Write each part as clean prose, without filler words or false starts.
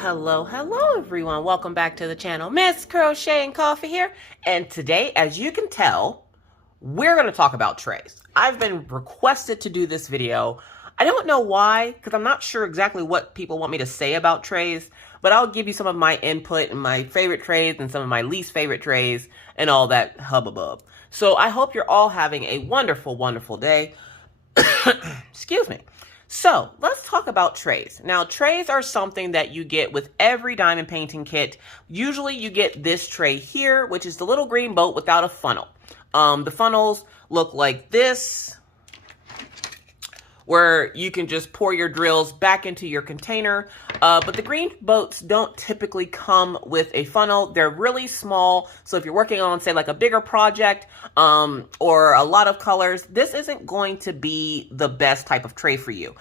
Hello everyone. Welcome back to the channel. Miss Crocheting Coffee here. And today, as you can tell, we're going to talk about trays. I've been requested to do this video. I don't know why, because I'm not sure exactly what people want me to say about trays, but I'll give you some of my input and my favorite trays and some of my least favorite trays and all that hubbub. So I hope you're all having a wonderful, wonderful day. Excuse me. So let's talk about trays. Now, trays are something that you get with every diamond painting kit. Usually you get this tray here, which is the little green boat without a funnel. The funnels look like this, where you can just pour your drills back into your container. But the green boats don't typically come with a funnel. They're really small. So if you're working on, say, like a bigger project or a lot of colors, this isn't going to be the best type of tray for you.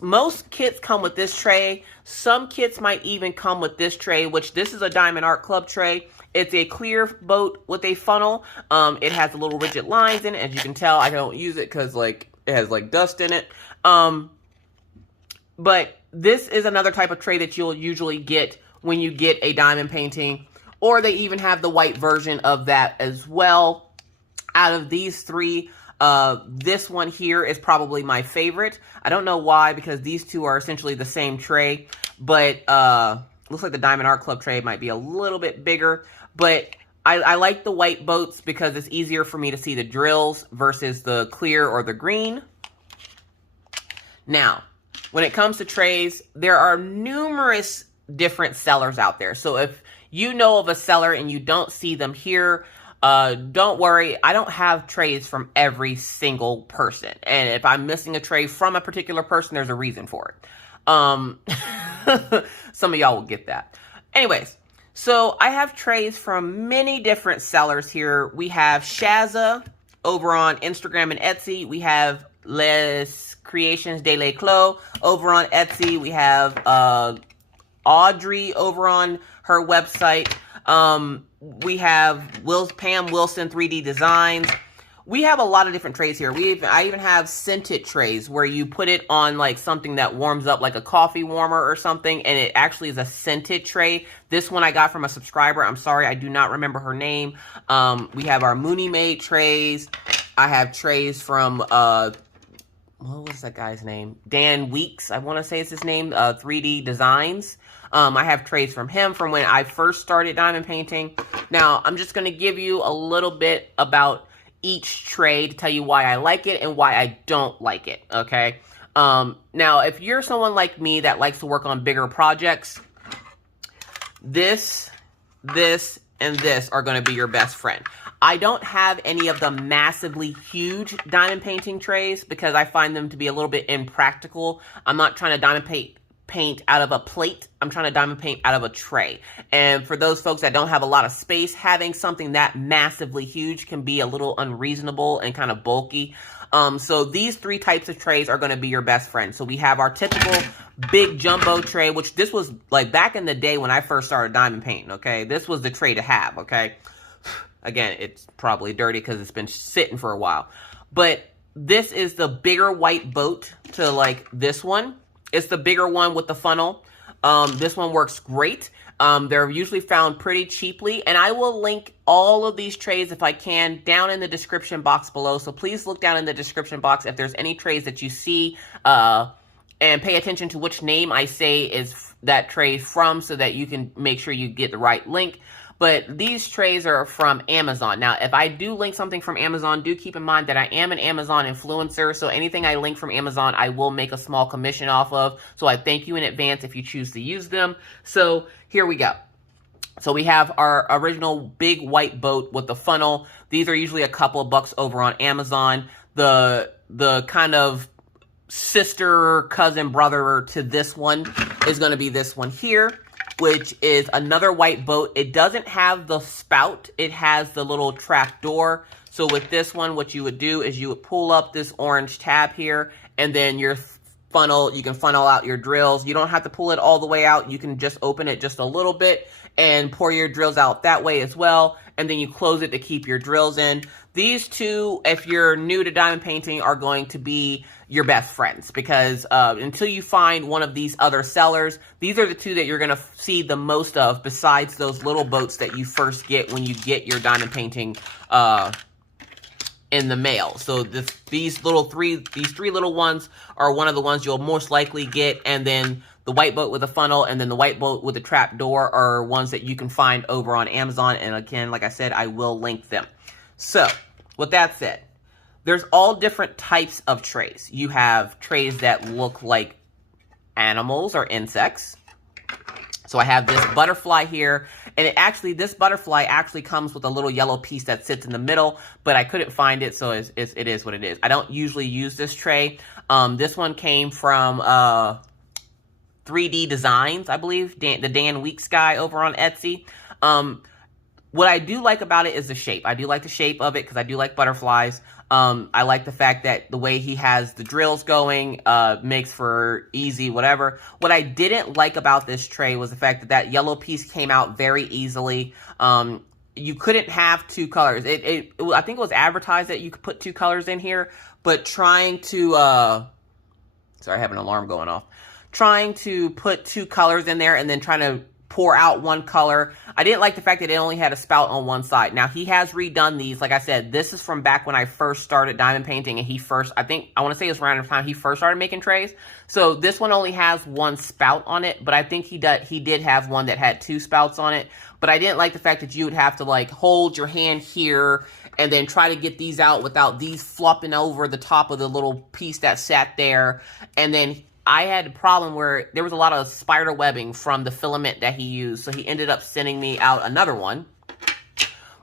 Most kits come with this tray. Some kits might even come with this tray, which this is a Diamond Art Club tray. It's a clear boat with a funnel. It has the little rigid lines in it. As you can tell, I don't use it because, like, it has like dust in it. But this is another type of tray that you'll usually get when you get a diamond painting, or they even have the white version of that as well. Out of these three, this one here is probably my favorite. I don't know why, because these two are essentially the same tray, but looks like the Diamond Art Club tray might be a little bit bigger, but I like the white boats because it's easier for me to see the drills versus the clear or the green. Now, when it comes to trays, there are numerous different sellers out there. So if you know of a seller and you don't see them here, don't worry. I don't have trays from every single person. And if I'm missing a tray from a particular person, there's a reason for it. Some of y'all will get that. Anyways. So I have trays from many different sellers here. We have Shazza over on Instagram and Etsy. We have Les Creations de l'Eclos over on Etsy. We have Audrey over on her website. We have Pam Wilson 3D Designs. We have a lot of different trays here. I even have scented trays where you put it on like something that warms up, like a coffee warmer or something, and it actually is a scented tray. This one I got from a subscriber. I'm sorry, I do not remember her name. We have our Mooney Made trays. I have trays from, what was that guy's name? Dan Weeks, I want to say it's his name, 3D Designs. I have trays from him from when I first started diamond painting. Now, I'm just going to give you a little bit about each tray to tell you why I like it and why I don't like it, okay? Now, if you're someone like me that likes to work on bigger projects, this, and this are going to be your best friend. I don't have any of the massively huge diamond painting trays because I find them to be a little bit impractical. I'm not trying to diamond paint out of a plate. I'm trying to diamond paint out of a tray. And for those folks that don't have a lot of space, having something that massively huge can be a little unreasonable and kind of bulky. So these three types of trays are going to be your best friend. So we have our typical big jumbo tray, which this was like back in the day when I first started diamond painting, okay? This was the tray to have, okay? Again, it's probably dirty because it's been sitting for a while. But this is the bigger white boat to like this one. It's the bigger one with the funnel. This one works great. They're usually found pretty cheaply. And I will link all of these trays, if I can, down in the description box below. So please look down in the description box if there's any trays that you see. And pay attention to which name I say is that tray from so that you can make sure you get the right link. But these trays are from Amazon. Now, if I do link something from Amazon, do keep in mind that I am an Amazon influencer. So anything I link from Amazon, I will make a small commission off of. So I thank you in advance if you choose to use them. So here we go. So we have our original big white boat with the funnel. These are usually a couple of bucks over on Amazon. The kind of sister, cousin, brother to this one is going to be this one here, which is another white boat. It doesn't have the spout. It has the little trap door. So with this one, what you would do is you would pull up this orange tab here, and then your funnel, you can funnel out your drills. You don't have to pull it all the way out. You can just open it just a little bit, and pour your drills out that way as well. And then you close it to keep your drills in. These two, if you're new to diamond painting, are going to be your best friends, because until you find one of these other sellers, these are the two that you're going to see the most of, besides those little boats that you first get when you get your diamond painting in the mail. So these three little ones are one of the ones you'll most likely get, and then the white boat with a funnel and then the white boat with a trap door are ones that you can find over on Amazon. And again, like I said, I will link them. So with that said, there's all different types of trays. You have trays that look like animals or insects. So I have this butterfly here, and this butterfly actually comes with a little yellow piece that sits in the middle, but I couldn't find it, so it is what it is. I don't usually use this tray. This one came from 3D Designs, I believe, the Dan Weeks guy over on Etsy. What I do like about it is the shape. I do like the shape of it because I do like butterflies. I like the fact that the way he has the drills going makes for easy whatever. What I didn't like about this tray was the fact that yellow piece came out very easily. You couldn't have two colors. I think it was advertised that you could put two colors in here, but trying to... sorry, I have an alarm going off. Trying to put two colors in there and then trying to pour out one color. I didn't like the fact that it only had a spout on one side. Now, he has redone these. Like I said, this is from back when I first started diamond painting, and I want to say it was around the time he first started making trays. So this one only has one spout on it, but I think he did have one that had two spouts on it. But I didn't like the fact that you would have to like hold your hand here and then try to get these out without these flopping over the top of the little piece that sat there. And then I had a problem where there was a lot of spider webbing from the filament that he used. So he ended up sending me out another one,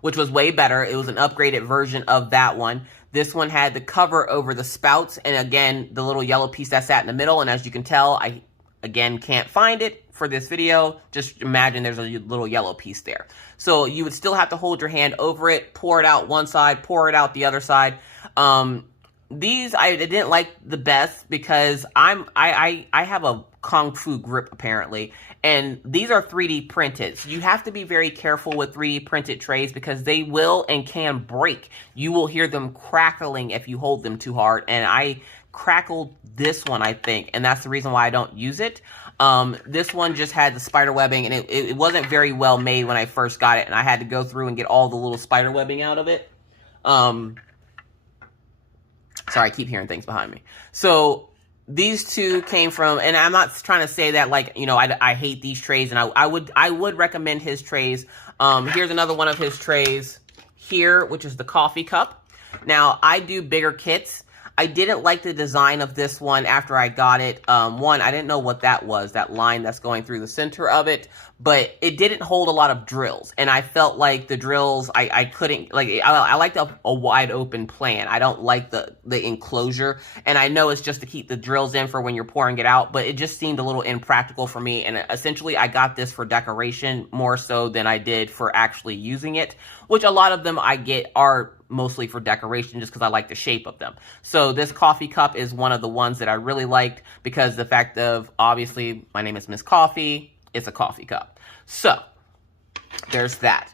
which was way better. It was an upgraded version of that one. This one had the cover over the spouts, and again, the little yellow piece that sat in the middle. And as you can tell, I, again, can't find it for this video. Just imagine there's a little yellow piece there. So you would still have to hold your hand over it, pour it out one side, pour it out the other side. These I didn't like the best because I have a Kung Fu grip apparently, and these are 3D printed. So you have to be very careful with 3D printed trays because they will and can break. You will hear them crackling if you hold them too hard, and I crackled this one, I think, and that's the reason why I don't use it. This one just had the spider webbing, and it wasn't very well made when I first got it, and I had to go through and get all the little spider webbing out of it. Sorry, I keep hearing things behind me. So these two came from, and I'm not trying to say that like, you know, I hate these trays, and I would recommend his trays. Here's another one of his trays here, which is the coffee cup. Now, I do bigger kits. I didn't like the design of this one after I got it. One, I didn't know what that was, that line that's going through the center of it, but it didn't hold a lot of drills, and I felt like the drills, I couldn't, like, I liked a wide open plan. I don't like the enclosure, and I know it's just to keep the drills in for when you're pouring it out, but it just seemed a little impractical for me, and essentially I got this for decoration more so than I did for actually using it, which a lot of them I get are mostly for decoration just because I like the shape of them. So this coffee cup is one of the ones that I really liked because the fact of, obviously, my name is Miss Coffee, it's a coffee cup. So, there's that.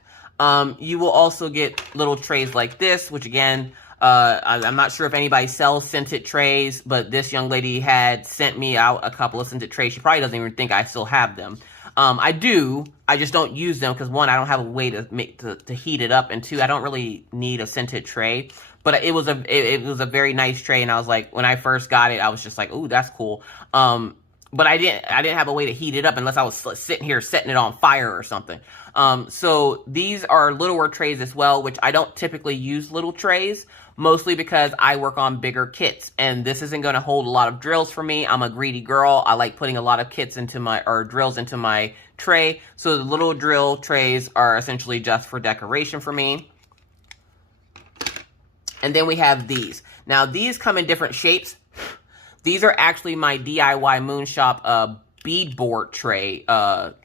You will also get little trays like this, which again, I'm not sure if anybody sells scented trays, but this young lady had sent me out a couple of scented trays. She probably doesn't even think I still have them. I do. I just don't use them because, one, I don't have a way to heat it up, and two, I don't really need a scented tray. But it was a very nice tray, and I was like, when I first got it, I was just like, ooh, that's cool. But I didn't have a way to heat it up unless I was sitting here setting it on fire or something. So these are littler trays as well, which I don't typically use little trays, mostly because I work on bigger kits, and this isn't going to hold a lot of drills for me. I'm a greedy girl. I like putting a lot of drills into my tray. So the little drill trays are essentially just for decoration for me. And then we have these. Now these come in different shapes. These are actually my DIY Moonshop beadboard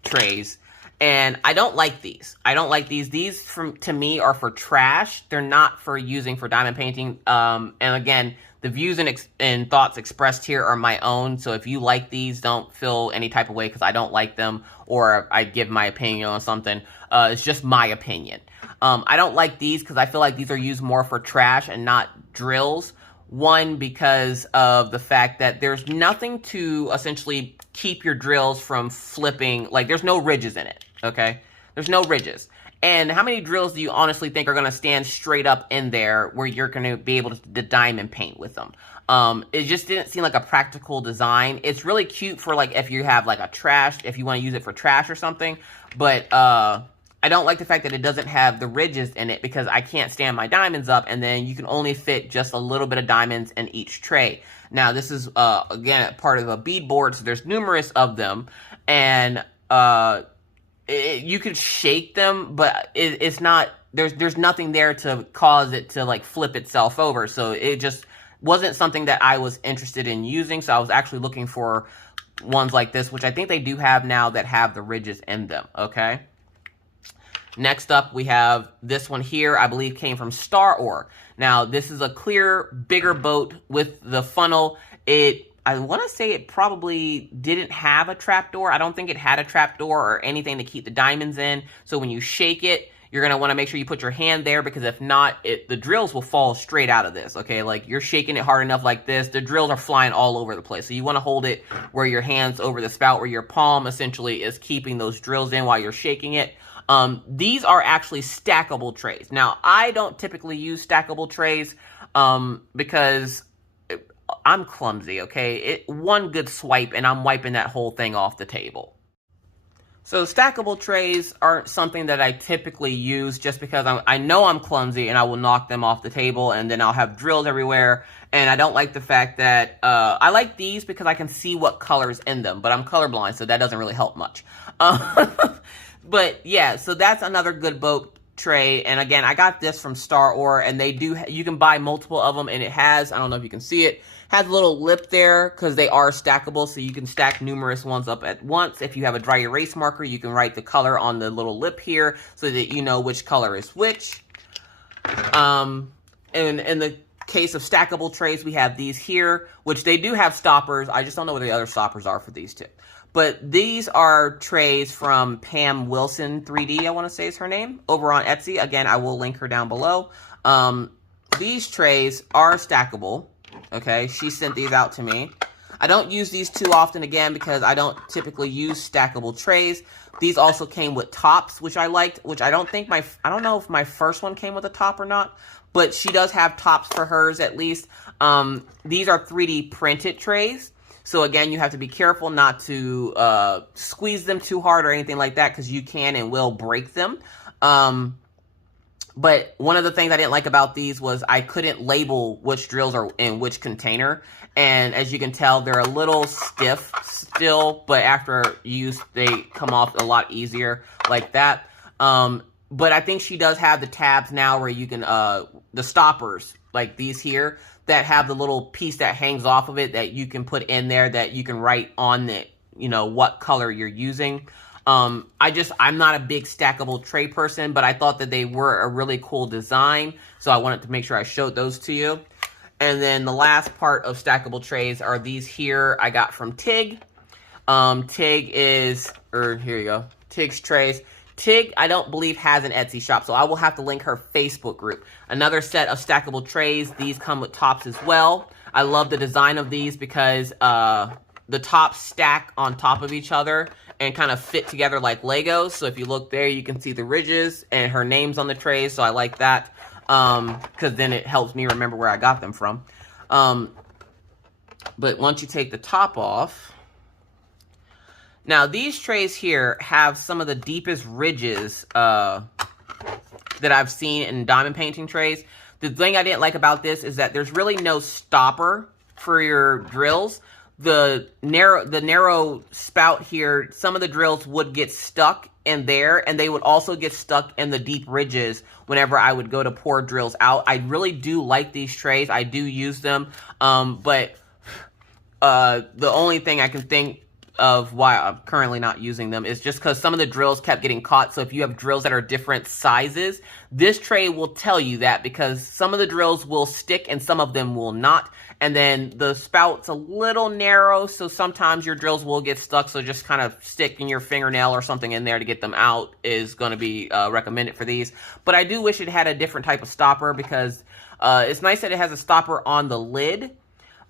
trays. And I don't like these. I don't like these. These, to me, are for trash. They're not for using for diamond painting. And again, the views and thoughts expressed here are my own. So if you like these, don't feel any type of way because I don't like them or I give my opinion on something. It's just my opinion. I don't like these because I feel like these are used more for trash and not drills. One, because of the fact that there's nothing to essentially keep your drills from flipping. Like, there's no ridges in it, okay? There's no ridges. And how many drills do you honestly think are going to stand straight up in there where you're going to be able to diamond paint with them? It just didn't seem like a practical design. It's really cute for, like, if you have, like, if you want to use it for trash or something. But, I don't like the fact that it doesn't have the ridges in it because I can't stand my diamonds up, and then you can only fit just a little bit of diamonds in each tray. Now, this is, again, part of a bead board, so there's numerous of them, and you could shake them, but it's not, there's nothing there to cause it to, like, flip itself over, so it just wasn't something that I was interested in using, so I was actually looking for ones like this, which I think they do have now that have the ridges in them, okay? Next up, we have this one here, I believe came from Star Ore. Now, this is a clear, bigger boat with the funnel. I want to say it probably didn't have a trapdoor. I don't think it had a trapdoor or anything to keep the diamonds in. So when you shake it, you're going to want to make sure you put your hand there because if not, the drills will fall straight out of this, okay? Like, you're shaking it hard enough like this, the drills are flying all over the place. So you want to hold it where your hand's over the spout, where your palm essentially is keeping those drills in while you're shaking it. These are actually stackable trays. Now, I don't typically use stackable trays because I'm clumsy, okay? One good swipe and I'm wiping that whole thing off the table. So stackable trays aren't something that I typically use just because I know I'm clumsy and I will knock them off the table and then I'll have drills everywhere. And I don't like the fact that, I like these because I can see what color's in them, but I'm colorblind, so that doesn't really help much. But yeah, so that's another good boat tray. And again, I got this from Star Ore, and you can buy multiple of them, and it has, I don't know if you can see it, has a little lip there because they are stackable, so you can stack numerous ones up at once. If you have a dry erase marker, you can write the color on the little lip here so that you know which color is which. And in the case of stackable trays, we have these here, which they do have stoppers. I just don't know what the other stoppers are for these two. But these are trays from Pam Wilson 3D, I want to say is her name, over on Etsy. Again, I will link her down below. These trays are stackable, okay? She sent these out to me. I don't use these too often, again, because I don't typically use stackable trays. These also came with tops, which I liked, which I don't know if my first one came with a top or not, but she does have tops for hers at least. These are 3D printed trays. So again, you have to be careful not to squeeze them too hard or anything like that because you can and will break them. But one of the things I didn't like about these was I couldn't label which drills are in which container. And as you can tell, they're a little stiff still, but after use, they come off a lot easier like that. But I think she does have the tabs now where you can, the stoppers, like these here, that have the little piece that hangs off of it that you can put in there that you can write on it, you know, what color you're using. I'm not a big stackable tray person, but I thought that they were a really cool design. So I wanted to make sure I showed those to you. And then the last part of stackable trays are these here I got from Tig. Tig's Trays. Tig, I don't believe, has an Etsy shop, so I will have to link her Facebook group. Another set of stackable trays. These come with tops as well. I love the design of these because the tops stack on top of each other and kind of fit together like Legos. So if you look there, you can see the ridges and her name's on the trays, so I like that because then it helps me remember where I got them from. But once you take the top off... Now, these trays here have some of the deepest ridges that I've seen in diamond painting trays. The thing I didn't like about this is that there's really no stopper for your drills. The narrow spout here, some of the drills would get stuck in there, and they would also get stuck in the deep ridges whenever I would go to pour drills out. I really do like these trays. I do use them, but the only thing I can think of why I'm currently not using them is just because some of the drills kept getting caught. So if you have drills that are different sizes, this tray will tell you that, because some of the drills will stick and some of them will not. And then the spout's a little narrow, so sometimes your drills will get stuck. So just kind of sticking your fingernail or something in there to get them out is going to be recommended for these. But I do wish it had a different type of stopper, because it's nice that it has a stopper on the lid.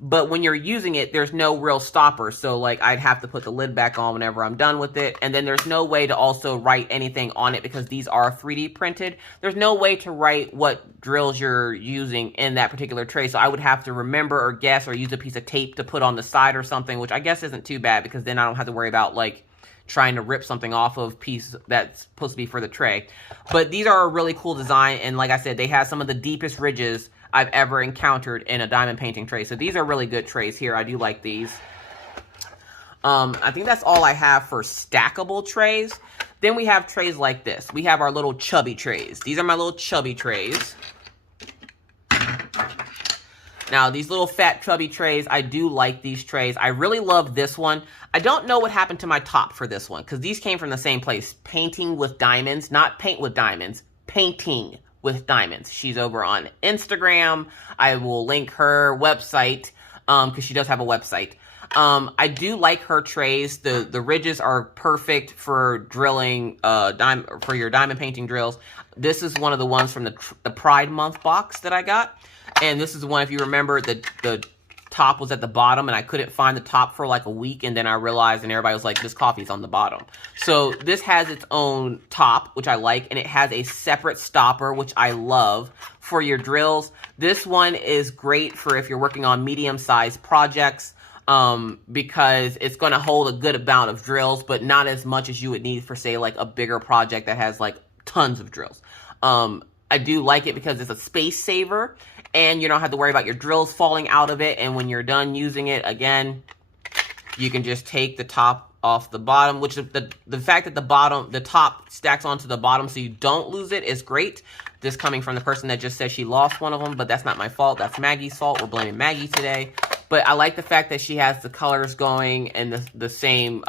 But when you're using it, there's no real stopper. So, like, I'd have to put the lid back on whenever I'm done with it. And then there's no way to also write anything on it, because these are 3D printed. There's no way to write what drills you're using in that particular tray. So I would have to remember or guess or use a piece of tape to put on the side or something, which I guess isn't too bad, because then I don't have to worry about, like, trying to rip something off of piece that's supposed to be for the tray. But these are a really cool design. And like I said, they have some of the deepest ridges I've ever encountered in a diamond painting tray. So these are really good trays here. I do like these. I think that's all I have for stackable trays. Then we have trays like this. We have our little chubby trays. These are my little chubby trays. Now, these little fat chubby trays, I do like these trays. I really love this one. I don't know what happened to my top for this one, because these came from the same place. Painting with Diamonds. Not Paint with Diamonds. Painting with Diamonds. She's over on Instagram. I will link her website, because she does have a website. I do like her trays. The ridges are perfect for drilling, for your diamond painting drills. This is one of the ones from the Pride Month box that I got. And this is the one, if you remember, the top was at the bottom, and I couldn't find the top for like a week, and then I realized, and everybody was like, this coffee's on the bottom. So this has its own top, which I like, and it has a separate stopper, which I love, for your drills. This one is great for if you're working on medium-sized projects, because it's going to hold a good amount of drills, but not as much as you would need for, say, like a bigger project that has like tons of drills. I do like it because it's a space saver, and you don't have to worry about your drills falling out of it. And when you're done using it, again, you can just take the top off the bottom, which the fact that the top stacks onto the bottom so you don't lose it is great. This coming from the person that just said she lost one of them, but that's not my fault. That's Maggie's fault. We're blaming Maggie today. But I like the fact that she has the colors going and the same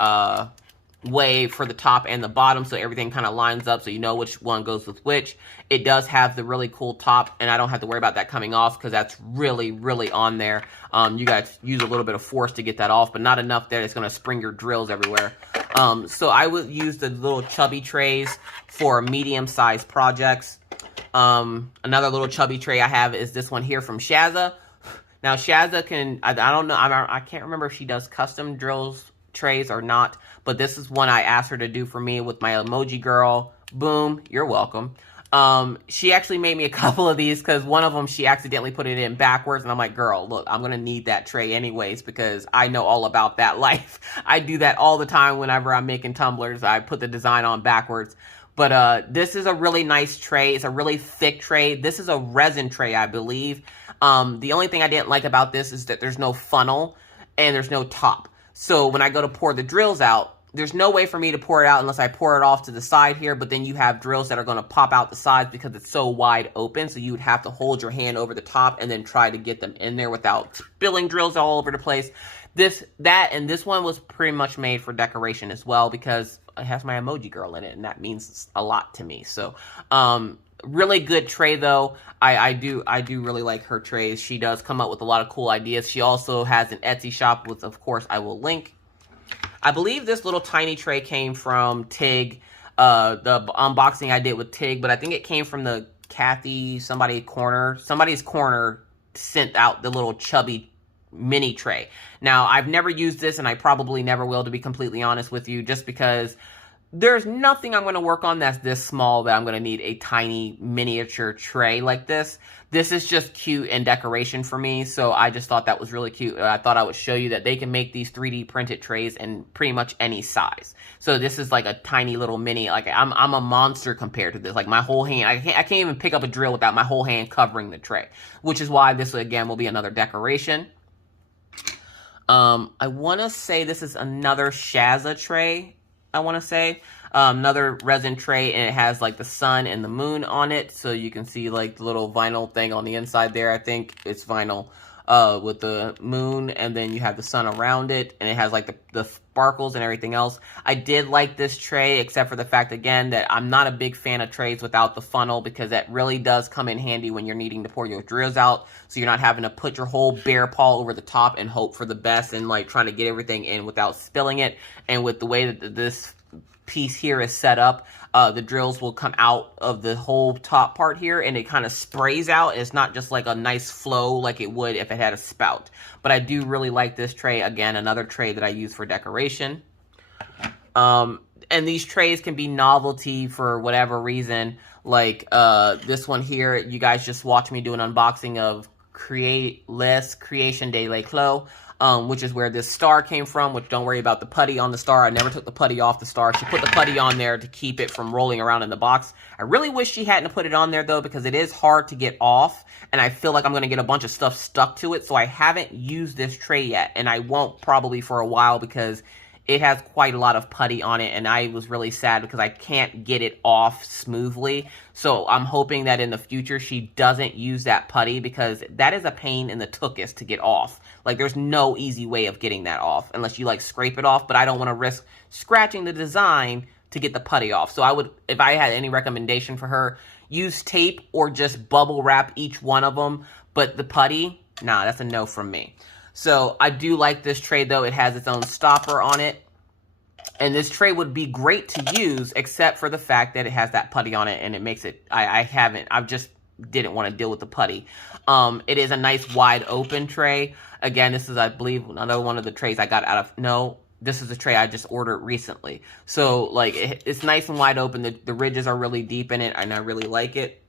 way for the top and the bottom, so everything kind of lines up so you know which one goes with which. It does have the really cool top, and I don't have to worry about that coming off, because that's really, really on there. You guys use a little bit of force to get that off, but not enough that it's going to spring your drills everywhere. So I would use the little chubby trays for medium-sized projects. Another little chubby tray I have is this one here from Shazza. Now, Shazza can, I don't know, I can't remember if she does custom drills trays or not, but this is one I asked her to do for me with my emoji girl. Boom, you're welcome. She actually made me a couple of these, because one of them she accidentally put it in backwards, and I'm like, girl, look, I'm gonna need that tray anyways, because I know all about that life. I do that all the time whenever I'm making tumblers. I put the design on backwards. But this is a really nice tray. It's a really thick tray. This is a resin tray, I believe. The only thing I didn't like about this is that there's no funnel and there's no top. So when I go to pour the drills out, there's no way for me to pour it out unless I pour it off to the side here, but then you have drills that are going to pop out the sides because it's so wide open, so you would have to hold your hand over the top and then try to get them in there without spilling drills all over the place. This one was pretty much made for decoration as well, because it has my emoji girl in it, and that means a lot to me. So, really good tray though. I do really like her trays. She does come up with a lot of cool ideas. She also has an Etsy shop, with, of course, I will link. I believe this little tiny tray came from Tig, the unboxing I did with Tig, but I think it came from the somebody's corner sent out the little chubby mini tray. Now, I've never used this, and I probably never will, to be completely honest with you, just because there's nothing I'm going to work on that's this small that I'm going to need a tiny miniature tray like this. This is just cute and decoration for me, so I just thought that was really cute. I thought I would show you that they can make these 3D printed trays in pretty much any size. So this is like a tiny little mini, like I'm a monster compared to this. Like my whole hand, I can't even pick up a drill without my whole hand covering the tray, which is why this, again, will be another decoration. I want to say this is another Shazza tray. I want to say another resin tray, and it has like the sun and the moon on it, so you can see like the little vinyl thing on the inside there. I think it's vinyl. with the moon, and then you have the sun around it, and it has like the sparkles and everything else. I did like this tray, except for the fact, again, that I'm not a big fan of trays without the funnel, because that really does come in handy when you're needing to pour your drills out, so you're not having to put your whole bare paw over the top and hope for the best and like trying to get everything in without spilling it. And with the way that this piece here is set up, the drills will come out of the whole top part here, and it kind of sprays out. It's not just like a nice flow like it would if it had a spout. But I do really like this tray. Again, another tray that I use for decoration. And these trays can be novelty for whatever reason. Like this one here, you guys just watched me do an unboxing of Creation de l'Eclos, which is where this star came from, which don't worry about the putty on the star. I never took the putty off the star. She put the putty on there to keep it from rolling around in the box. I really wish she hadn't put it on there, though, because it is hard to get off, and I feel like I'm going to get a bunch of stuff stuck to it, so I haven't used this tray yet, and I won't probably for a while, because it has quite a lot of putty on it, and I was really sad because I can't get it off smoothly. So I'm hoping that in the future she doesn't use that putty, because that is a pain in the tuchus to get off. Like, there's no easy way of getting that off unless you, like, scrape it off, but I don't want to risk scratching the design to get the putty off. So I would, if I had any recommendation for her, use tape or just bubble wrap each one of them, but the putty, nah, that's a no from me. So I do like this tray, though. It has its own stopper on it. And this tray would be great to use, except for the fact that it has that putty on it, and it makes it, I just didn't want to deal with the putty. It is a nice wide open tray. Again, this is, I believe, another one of the trays I got out of, no, this is a tray I just ordered recently. So, like, it's nice and wide open. The ridges are really deep in it, and I really like it.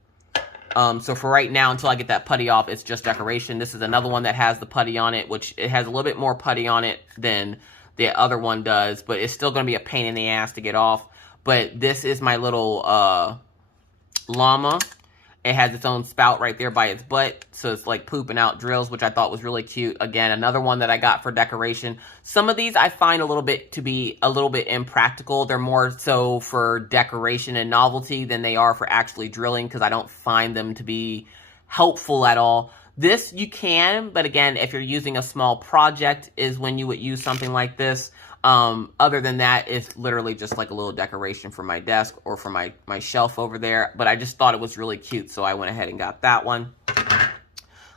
So for right now, until I get that putty off, it's just decoration. This is another one that has the putty on it, which it has a little bit more putty on it than the other one does, but it's still going to be a pain in the ass to get off. But this is my little llama. It has its own spout right there by its butt, so it's like pooping out drills, which I thought was really cute. Again, another one that I got for decoration. Some of these I find to be a little bit impractical. They're more so for decoration and novelty than they are for actually drilling, because I don't find them to be helpful at all. This you can, but again, if you're using a small project is when you would use something like this. Other than that, it's literally just like a little decoration for my desk or for my shelf over there. But I just thought it was really cute, so I went ahead and got that one.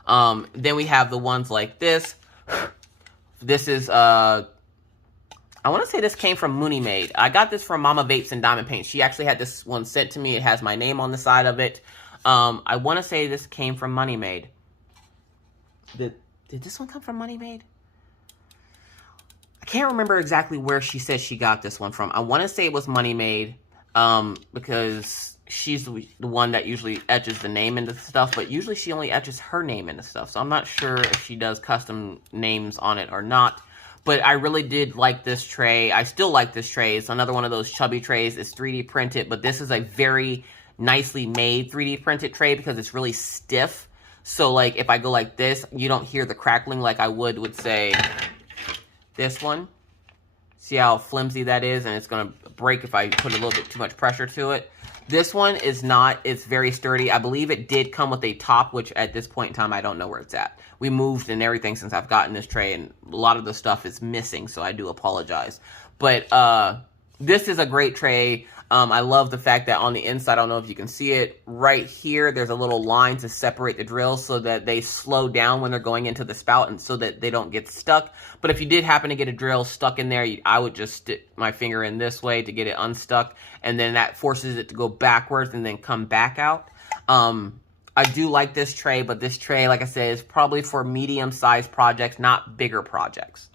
Then we have the ones like this. This is, I want to say this came from Mooney Maid. I got this from Mama Vapes and Diamond Paint. She actually had this one sent to me. It has my name on the side of it. I want to say this came from Money Maid. Did this one come from Money Maid? I can't remember exactly where she said she got this one from. I want to say it was Money Maid, because she's the one that usually etches the name into stuff, but usually she only etches her name into stuff, so I'm not sure if she does custom names on it or not. But I really did like this tray. I still like this tray. It's another one of those chubby trays. It's 3D printed, but this is a very nicely made 3D printed tray because it's really stiff. So, like, if I go like this, you don't hear the crackling like I would say, this one. See how flimsy that is? And it's going to break if I put a little bit too much pressure to it. This one is not. It's very sturdy. I believe it did come with a top, which at this point in time, I don't know where it's at. We moved and everything since I've gotten this tray, and a lot of the stuff is missing, so I do apologize. But this is a great tray. I love the fact that on the inside, I don't know if you can see it, right here, there's a little line to separate the drills so that they slow down when they're going into the spout and so that they don't get stuck. But if you did happen to get a drill stuck in there, I would just stick my finger in this way to get it unstuck, and then that forces it to go backwards and then come back out. I do like this tray, but this tray, like I said, is probably for medium-sized projects, not bigger projects.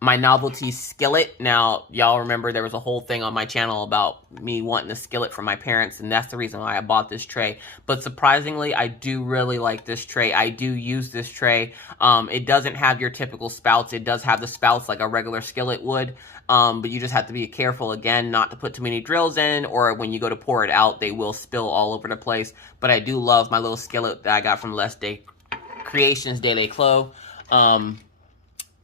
My Novelty Skillet. Now, y'all remember there was a whole thing on my channel about me wanting a skillet from my parents, and that's the reason why I bought this tray. But surprisingly, I do really like this tray. I do use this tray. It doesn't have your typical spouts. It does have the spouts like a regular skillet would, but you just have to be careful, again, not to put too many drills in, or when you go to pour it out, they will spill all over the place. But I do love my little skillet that I got from Creations de l'Eclos.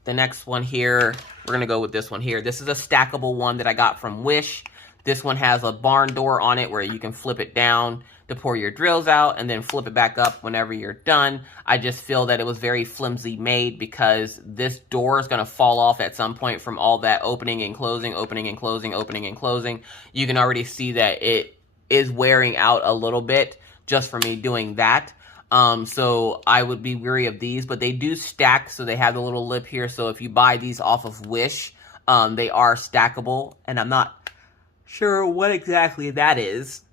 The next one here, we're going to go with this one here. This is a stackable one that I got from Wish. This one has a barn door on it where you can flip it down to pour your drills out and then flip it back up whenever you're done. I just feel that it was very flimsy made because this door is going to fall off at some point from all that opening and closing, opening and closing, opening and closing. You can already see that it is wearing out a little bit just for me doing that. So I would be weary of these, but they do stack, so they have the little lip here. So if you buy these off of Wish, they are stackable, and I'm not sure what exactly that is.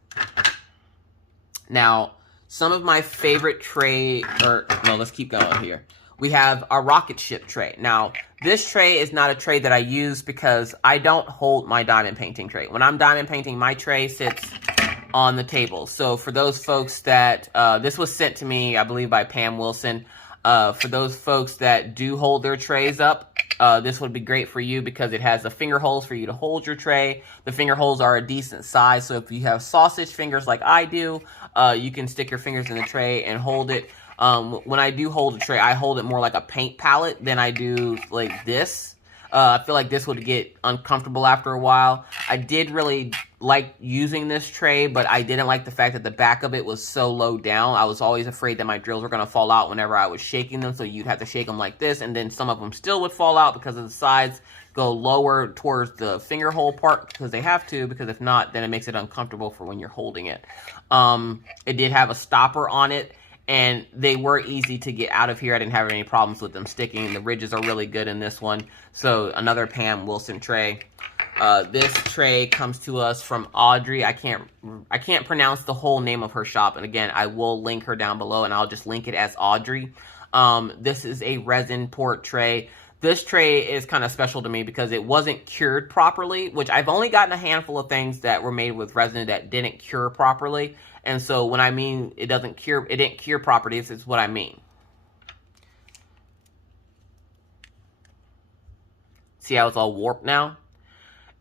Now, some of my favorite tray, let's keep going here. We have a rocket ship tray. Now, this tray is not a tray that I use because I don't hold my diamond painting tray. When I'm diamond painting, my tray sits on the table. So for those folks that, this was sent to me, I believe, by Pam Wilson. For those folks that do hold their trays up, this would be great for you because it has the finger holes for you to hold your tray. The finger holes are a decent size, so if you have sausage fingers like I do, you can stick your fingers in the tray and hold it. When I do hold a tray, I hold it more like a paint palette than I do like this. I feel like this would get uncomfortable after a while. I did really like using this tray, but I didn't like the fact that the back of it was so low down. I was always afraid that my drills were going to fall out whenever I was shaking them, so you'd have to shake them like this, and then some of them still would fall out because of the sides go lower towards the finger hole part because they have to, because if not, then it makes it uncomfortable for when you're holding it. It did have a stopper on it, and they were easy to get out of here. I didn't have any problems with them sticking. The ridges are really good in this one. So another Pam Wilson tray. This tray comes to us from Audrey. I can't pronounce the whole name of her shop. And again, I will link her down below, and I'll just link it as Audrey. This is a resin port tray. This tray is kind of special to me because it wasn't cured properly, which I've only gotten a handful of things that were made with resin that didn't cure properly. And so when I mean it didn't cure properly, this is what I mean. See how it's all warped now?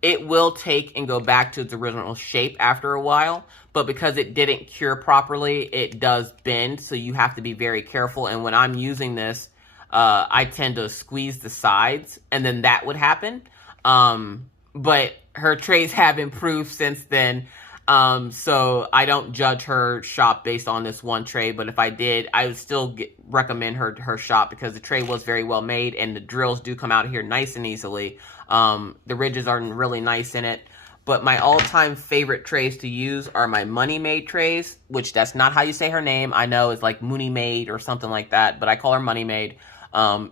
It will take and go back to its original shape after a while, but because it didn't cure properly, it does bend, so you have to be very careful. And when I'm using this, I tend to squeeze the sides, and then that would happen. But her trays have improved since then. So I don't judge her shop based on this one tray, but if I did, I would still recommend her shop because the tray was very well made and the drills do come out here nice and easily. The ridges are really nice in it. But my all-time favorite trays to use are my Money Maid trays, which that's not how you say her name. I know it's like Mooney Maid or something like that, but I call her Money Maid.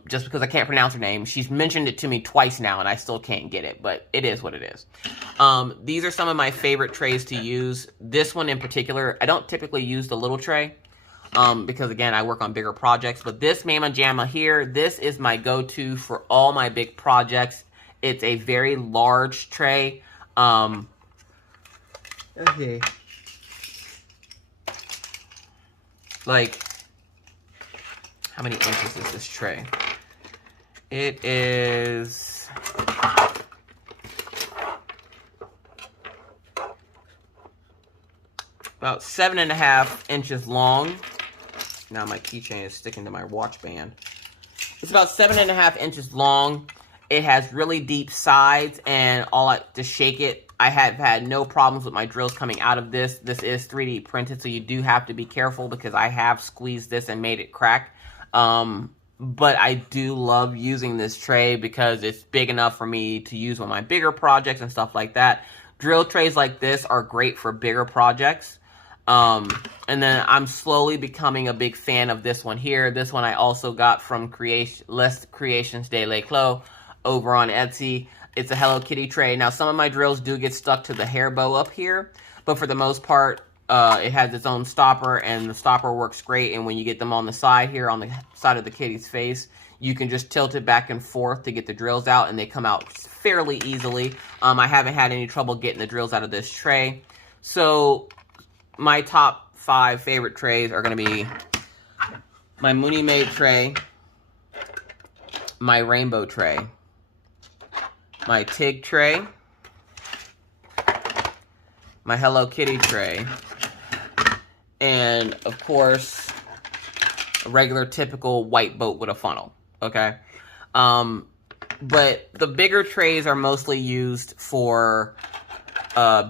Just because I can't pronounce her name. She's mentioned it to me twice now, and I still can't get it, but it is what it is. These are some of my favorite trays to use. This one in particular, I don't typically use the little tray, because again, I work on bigger projects, but this Mama Jamma here, this is my go-to for all my big projects. It's a very large tray. Okay. Like, how many inches is this tray? It is about 7.5 inches long. Now my keychain is sticking to my watch band. It's about 7.5 inches long. It has really deep sides, and to shake it, I have had no problems with my drills coming out of this. This is 3D printed, so you do have to be careful because I have squeezed this and made it crack. But I do love using this tray because it's big enough for me to use on my bigger projects and stuff like that. Drill trays like this are great for bigger projects. And then I'm slowly becoming a big fan of this one here. This one I also got from Les Creations de l'Eclos over on Etsy. It's a Hello Kitty tray. Now, some of my drills do get stuck to the hair bow up here, but for the most part, it has its own stopper, and the stopper works great. And when you get them on the side here, on the side of the kitty's face, you can just tilt it back and forth to get the drills out, and they come out fairly easily. I haven't had any trouble getting the drills out of this tray. So my top 5 favorite trays are going to be my Mooney Maid tray, my Rainbow tray, my Tig tray, my Hello Kitty tray, and of course a regular typical white boat with a funnel. Okay, but the bigger trays are mostly used for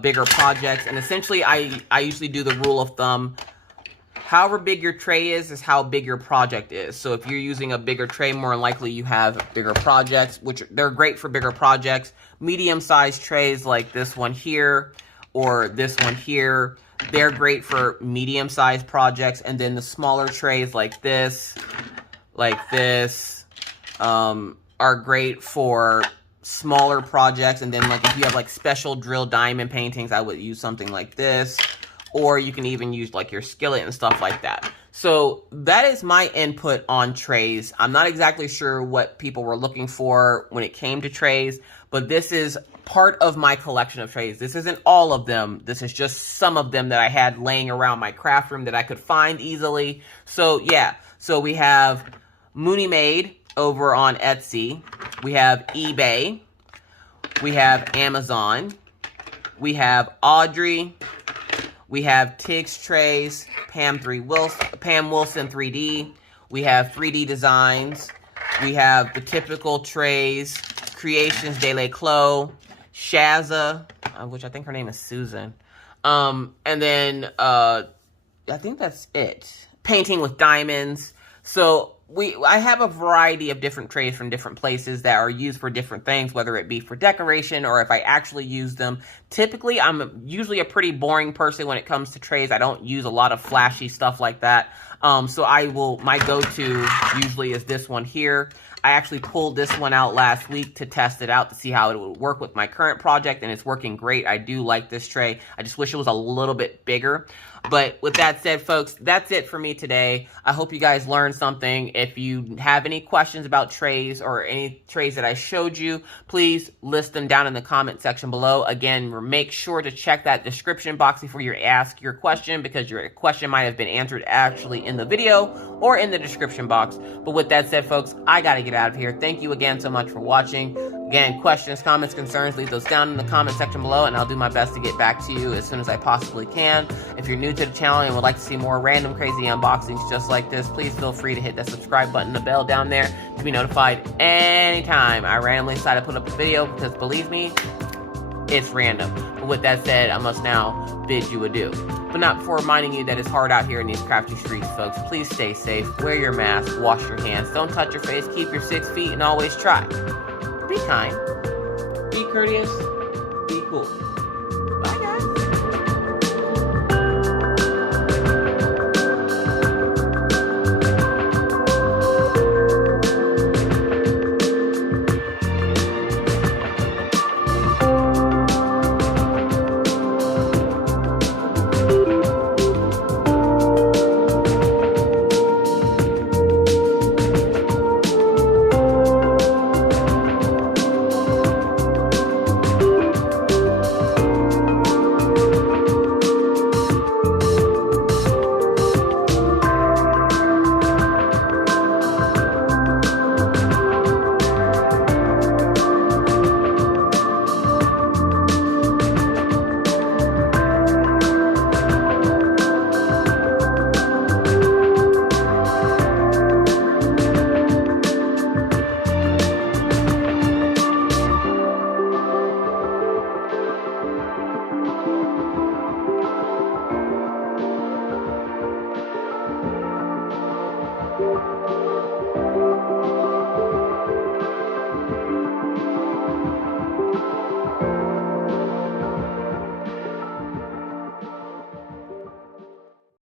bigger projects. And essentially, I usually do the rule of thumb. However big your tray is how big your project is. So if you're using a bigger tray, more than likely you have bigger projects, which they're great for bigger projects. Medium-sized trays like this one here or this one here, they're great for medium-sized projects. And then the smaller trays like this, are great for smaller projects. And then like if you have like special drill diamond paintings, I would use something like this. Or you can even use like your skillet and stuff like that. So that is my input on trays. I'm not exactly sure what people were looking for when it came to trays, but this is part of my collection of trays. This isn't all of them. This is just some of them that I had laying around my craft room that I could find easily. So yeah, so we have Mooney Made over on Etsy. We have eBay. We have Amazon. We have Audrey. We have Tig's Trays, Pam Wilson 3D. We have 3D Designs. We have the typical trays, Creations de la Clos, Shazza, which I think her name is Susan. And then I think that's it. Painting with Diamonds. So I have a variety of different trays from different places that are used for different things, whether it be for decoration or if I actually use them. Typically, I'm usually a pretty boring person when it comes to trays. I don't use a lot of flashy stuff like that. So my go-to usually is this one here. I actually pulled this one out last week to test it out to see how it would work with my current project, and it's working great. I do like this tray. I just wish it was a little bit bigger. But with that said, folks, that's it for me today. I hope you guys learned something. If you have any questions about trays or any trays that I showed you, please list them down in the comment section below. Again, make sure to check that description box before you ask your question, because your question might have been answered actually in the video or in the description box. But with that said, folks, I gotta get out of here. Thank you again so much for watching. Again, questions, comments, concerns, leave those down in the comment section below, and I'll do my best to get back to you as soon as I possibly can. If you're new to the channel and would like to see more random crazy unboxings just like this, please feel free to hit that subscribe button, the bell down there, to be notified anytime I randomly decide to put up a video, because believe me, it's random. But with that said, I must now bid you adieu. But not before reminding you that it's hard out here in these crafty streets, folks. Please stay safe, wear your mask, wash your hands, don't touch your face, keep your 6 feet, and always try. Be kind, be courteous, be cool.